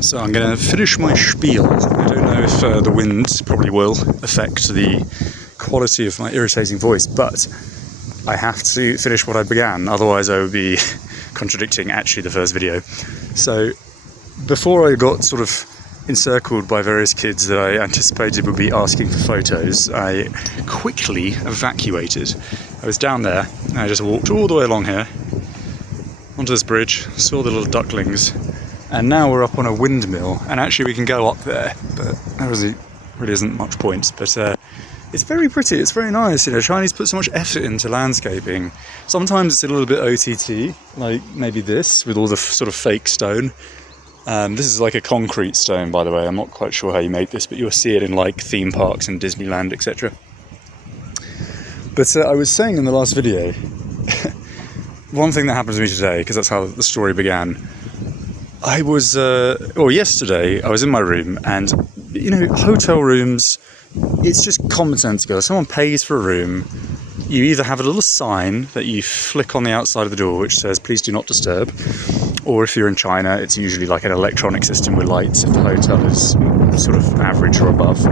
So I'm going to finish my spiel. I don't know if the wind probably will affect the quality of my irritating voice, but I have to finish what I began, otherwise I would be contradicting actually the first video. So before I got sort of encircled by various kids that I anticipated would be asking for photos, I quickly evacuated. I was down there and I just walked all the way along here onto this bridge, saw the little ducklings, and now we're up on a windmill, and actually we can go up there, but there really isn't much point. But it's very pretty, it's very nice, you know. Chinese put so much effort into landscaping. Sometimes it's a little bit OTT, like maybe this, with all the sort of fake stone. This is like a concrete stone, by the way. I'm not quite sure how you make this, but you'll see it in like theme parks and Disneyland, etc. But I was saying in the last video, one thing that happened to me today, because that's how the story began. I was, yesterday, I was in my room, and, you know, hotel rooms, it's just commonsensical. If someone pays for a room, you either have a little sign that you flick on the outside of the door which says, please do not disturb, or if you're in China, it's usually like an electronic system with lights if the hotel is sort of average or above.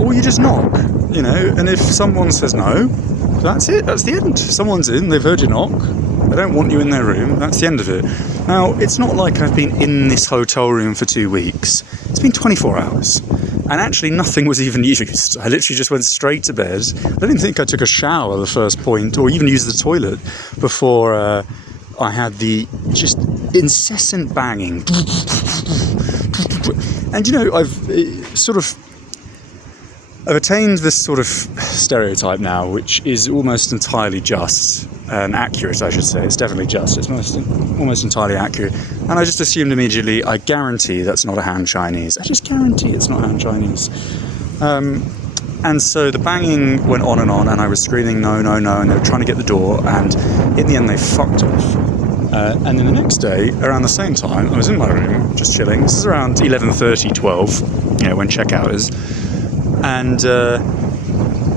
Or you just knock, you know, and if someone says no, that's it, that's the end. Someone's in, they've heard you knock, they don't want you in their room, that's the end of it. Now, it's not like I've been in this hotel room for 2 weeks. It's been 24 hours. And actually nothing was even used. I literally just went straight to bed. I didn't think I took a shower the first point, or even used the toilet before I had the just incessant banging. And you know, I've attained this sort of stereotype now, which is almost entirely just and accurate, I should say. It's definitely just. It's almost entirely accurate. And I just assumed immediately, I guarantee that's not a Han Chinese. I just guarantee it's not Han Chinese. And so the banging went on, and I was screaming, no, no, no, and they were trying to get the door, and in the end they fucked off. And then the next day, around the same time, I was in my room, just chilling. This is around 11:30, 12, you know, when checkout is.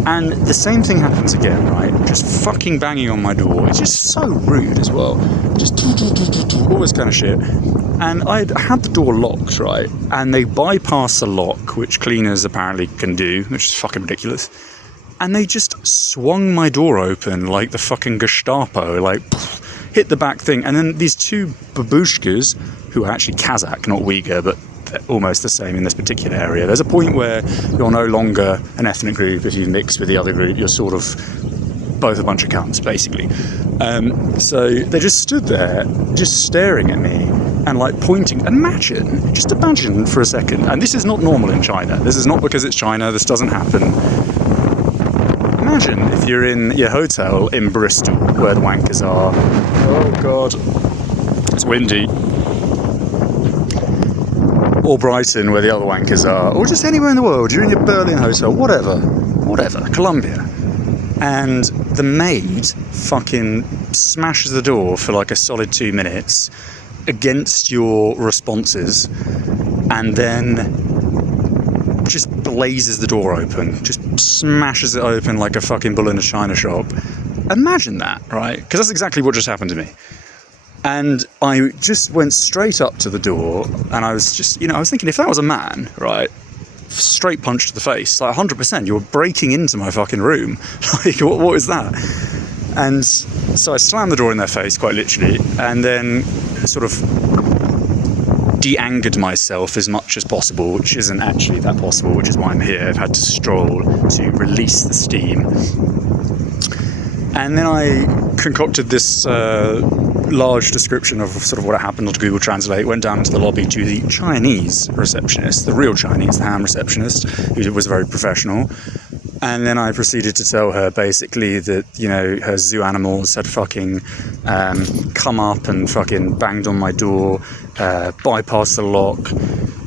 And the same thing happens again, right? Just fucking banging on my door. It's just so rude as well. Just all this kind of shit. And I had the door locked, right? And they bypass the lock, which cleaners apparently can do, which is fucking ridiculous. And they just swung my door open like the fucking Gestapo, like hit the back thing. And then these two babushkas, who are actually Kazakh, not Uyghur, but almost the same in this particular area. There's a point where you're no longer an ethnic group. If you mix with the other group, you're sort of both a bunch of cunts, basically. So they just stood there, just staring at me and like pointing. Just imagine for a second, and this is not normal in China. This is not because it's China. This doesn't happen. Imagine if you're in your hotel in Bristol, where the wankers are. Oh God, it's windy. Or Brighton, where the other wankers are, or just anywhere in the world. You're in your Berlin hotel, whatever, Colombia. And the maid fucking smashes the door for like a solid 2 minutes against your responses, and then just blazes the door open, just smashes it open like a fucking bull in a china shop. Imagine that, right? Because that's exactly what just happened to me. And I just went straight up to the door, and I was just, you know, I was thinking, if that was a man, right, straight punch to the face, like 100%, you're breaking into my fucking room. Like, what is that? And so I slammed the door in their face, quite literally, and then sort of de-angered myself as much as possible, which isn't actually that possible, which is why I'm here. I've had to stroll to release the steam. And then I concocted this large description of sort of what happened on Google Translate, went down into the lobby to the Chinese receptionist, the real Chinese, the ham receptionist, who was very professional. And then I proceeded to tell her basically that, you know, her zoo animals had fucking come up and fucking banged on my door, bypassed the lock,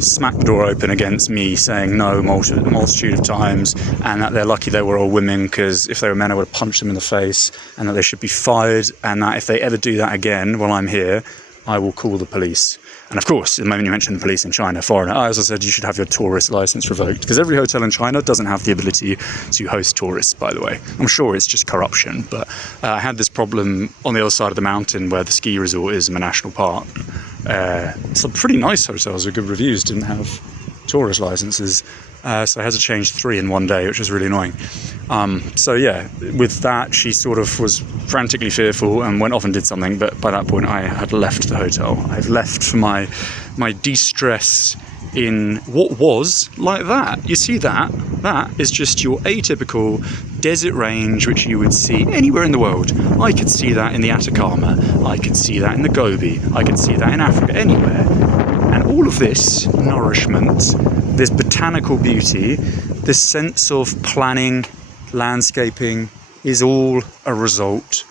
smacked the door open against me, saying no multitude of times, and that they're lucky they were all women, because if they were men I would have punched them in the face, and that they should be fired, and that if they ever do that again while I'm here, I will call the police. And of course, the moment you mention the police in China, foreigner, I also said you should have your tourist license revoked, because every hotel in China doesn't have the ability to host tourists, by the way. I'm sure it's just corruption, but I had this problem on the other side of the mountain where the ski resort is in a national park, Some pretty nice hotels with good reviews didn't have tourist licenses, so I had to change 3 in one day, which was really annoying. So yeah, with that, she sort of was frantically fearful and went off and did something, but by that point I had left the hotel. I had left for my de-stress in what was like that. You see that? That is just your atypical desert range which you would see anywhere in the world. I could see that in the Atacama, I could see that in the Gobi, I could see that in Africa, anywhere. And all of this nourishment, this botanical beauty, this sense of planning, landscaping, is all a result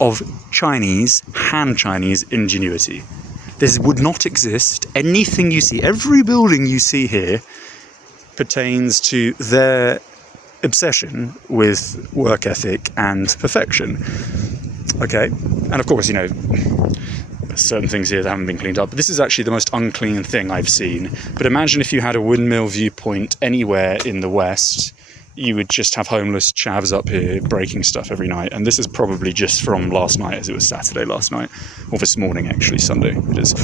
of Chinese, Han Chinese ingenuity. This would not exist. Anything you see, every building you see here pertains to their obsession with work ethic and perfection. Okay, and of course, you know, certain things here that haven't been cleaned up, but this is actually the most unclean thing I've seen. But imagine if you had a windmill viewpoint anywhere in the West, you would just have homeless chavs up here breaking stuff every night. And this is probably just from last night, as it was Saturday last night, or this morning actually, Sunday it is.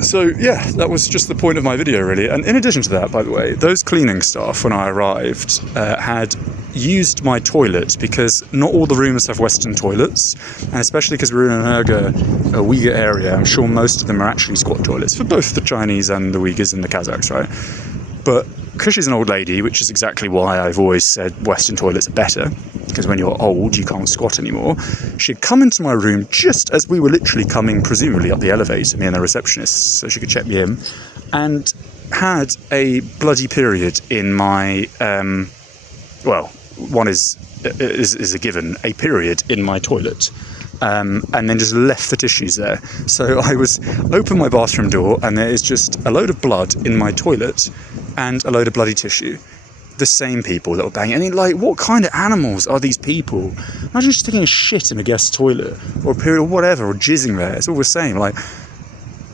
So yeah, that was just the point of my video really. And in addition to that, by the way, those cleaning staff when I arrived had used my toilet, because not all the rooms have Western toilets, and especially because we're in an Uyghur area, I'm sure most of them are actually squat toilets for both the Chinese and the Uyghurs and the Kazakhs, right? But because she's an old lady, which is exactly why I've always said Western toilets are better, because when you're old you can't squat anymore, she'd come into my room just as we were literally coming presumably up the elevator, me and the receptionist, so she could check me in, and had a bloody period in my well, one is a given, a period in my toilet, and then just left the tissues there. So I opened my bathroom door and there is just a load of blood in my toilet and a load of bloody tissue. The same people that were banging. I mean, like, what kind of animals are these people? Imagine just taking a shit in a guest toilet, or a period, or whatever, or jizzing there. It's all the same. Like,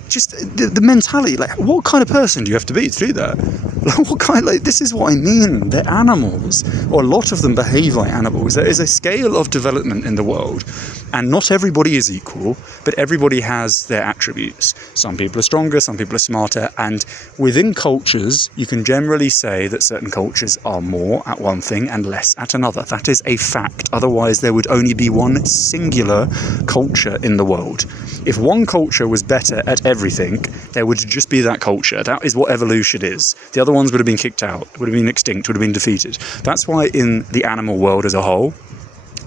just the mentality, like, what kind of person do you have to be to do that? Like, what kind, like, this is what I mean. They're animals, or a lot of them behave like animals. There is a scale of development in the world, and not everybody is equal, but everybody has their attributes. Some people are stronger, some people are smarter, and within cultures, you can generally say that certain cultures are more at one thing and less at another. That is a fact. Otherwise, there would only be one singular culture in the world. If one culture was better at everything, there would just be that culture. That is what evolution is. The other ones would have been kicked out, would have been extinct, would have been defeated. That's why in the animal world as a whole,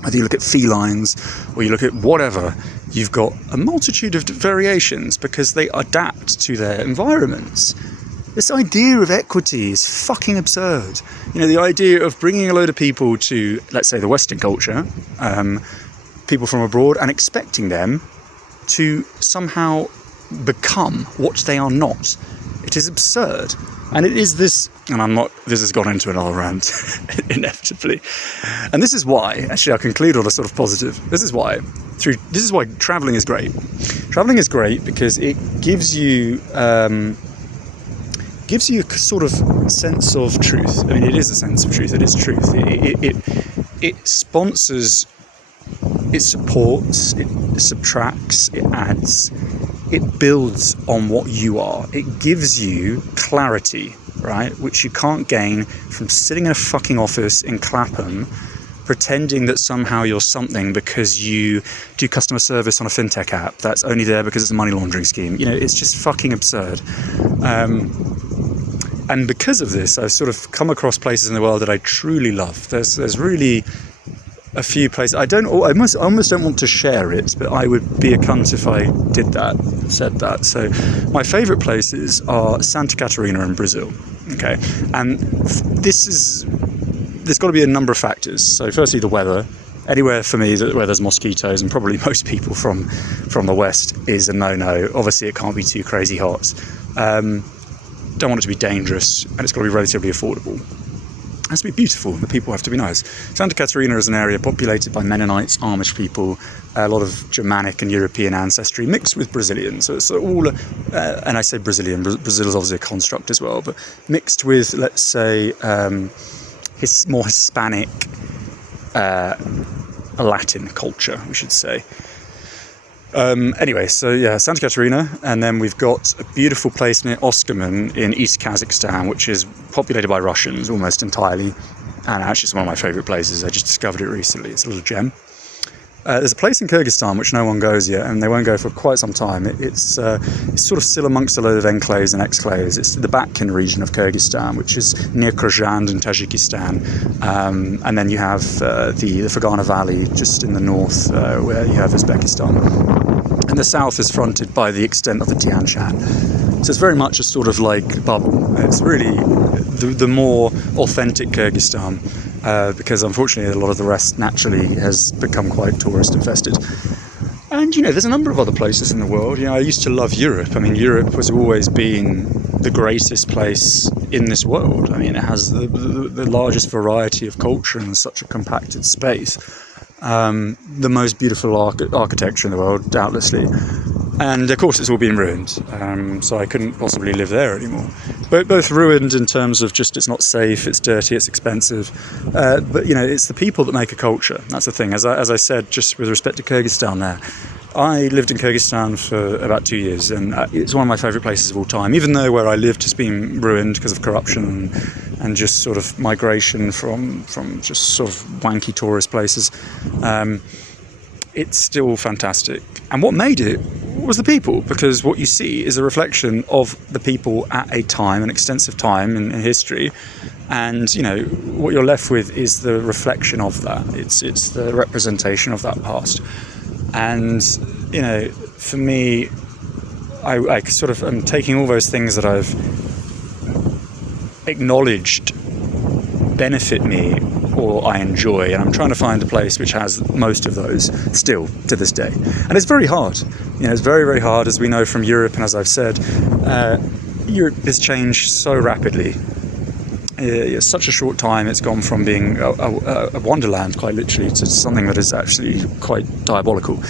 whether you look at felines or you look at whatever, you've got a multitude of variations because they adapt to their environments. This idea of equity is fucking absurd. You know, the idea of bringing a load of people to, let's say, the Western culture, people from abroad, and expecting them to somehow become what they are not. It is absurd. And it is this, and this has gone into another rant, inevitably. And this is why, actually I'll conclude on a sort of positive, this is why travelling is great. Travelling is great because it gives you a sort of sense of truth. I mean, it is a sense of truth, it is truth. It sponsors, it supports, it subtracts, it adds, it builds on what you are. It gives you clarity, right, which you can't gain from sitting in a fucking office in Clapham pretending that somehow you're something because you do customer service on a fintech app that's only there because it's a money laundering scheme. You know, it's just fucking absurd. And because of this, I've sort of come across places in the world that I truly love. There's really a few places. I almost don't want to share it, but I would be a cunt if I said that. So my favourite places are Santa Catarina in Brazil. Okay, and there's got to be a number of factors. So firstly, the weather. Anywhere for me where there's mosquitoes, and probably most people from the West, is a no-no. Obviously, it can't be too crazy hot. Don't want it to be dangerous, and it's got to be relatively affordable. It has to be beautiful, and the people have to be nice. Santa Catarina is an area populated by Mennonites, Amish people, a lot of Germanic and European ancestry mixed with Brazilian. So it's all, and I say Brazilian, Brazil is obviously a construct as well, but mixed with, let's say, more Hispanic, Latin culture, we should say. Anyway, so yeah, Santa Catarina, and then we've got a beautiful place near Oskamen in East Kazakhstan, which is populated by Russians almost entirely, and actually it's one of my favourite places. I just discovered it recently. It's a little gem. There's a place in Kyrgyzstan which no one goes yet, and they won't go for quite some time. It's sort of still amongst a load of enclaves and exclaves. It's the Batkin region of Kyrgyzstan, which is near Krozhan in Tajikistan, and then you have the Fergana Valley just in the north, where you have Uzbekistan, and the south is fronted by the extent of the Tian Shan. So it's very much a sort of like bubble. It's really the more authentic Kyrgyzstan. Because unfortunately a lot of the rest naturally has become quite tourist infested. And there's a number of other places in the world. I used to love Europe. I mean, Europe has always been the greatest place in this world. I mean, it has the largest variety of culture in such a compacted space. The most beautiful architecture in the world, doubtlessly. And of course it's all been ruined, so I couldn't possibly live there anymore. Both ruined in terms of just it's not safe, it's dirty, it's expensive, but it's the people that make a culture. That's the thing. As I said, just with respect to Kyrgyzstan there, I lived in Kyrgyzstan for about 2 years, and it's one of my favourite places of all time, even though where I lived has been ruined because of corruption and just sort of migration from just sort of wanky tourist places. It's still fantastic. And what made it was the people, because what you see is a reflection of the people at a time, an extensive time in history, and what you're left with is the reflection of that. It's the representation of that past. And for me, I sort of am taking all those things that I've acknowledged benefit me or I enjoy, and I'm trying to find a place which has most of those still to this day. And it's very hard. It's very, very hard, as we know from Europe, and as I've said, Europe has changed so rapidly. In such a short time, it's gone from being a wonderland, quite literally, to something that is actually quite diabolical.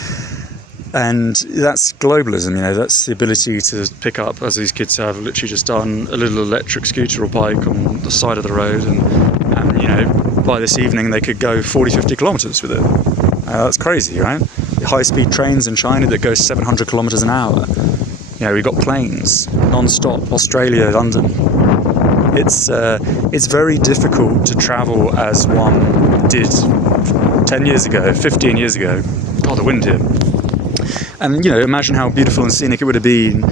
And that's globalism, that's the ability to pick up, as these kids have literally just done, a little electric scooter or bike on the side of the road, and by this evening they could go 40-50 kilometres with it. That's crazy, right? High-speed trains in China that go 700 kilometres an hour. We've got planes, non-stop, Australia, London. It's very difficult to travel as one did 10 years ago, 15 years ago. God, the wind here. And, imagine how beautiful and scenic it would have been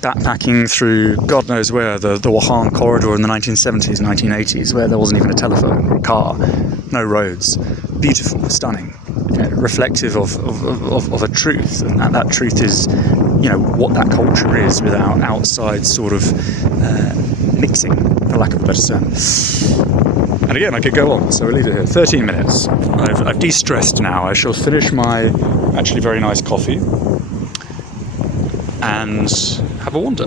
backpacking through God knows where, the Wuhan corridor in the 1970s, 1980s, where there wasn't even a telephone or a car, no roads. Beautiful, stunning, reflective of a truth. And that truth is, what that culture is without outside sort of mixing, for lack of a better term. And again, I could go on, so we'll leave it here. 13 minutes. I've de-stressed now. I shall finish my actually very nice coffee and have a wander.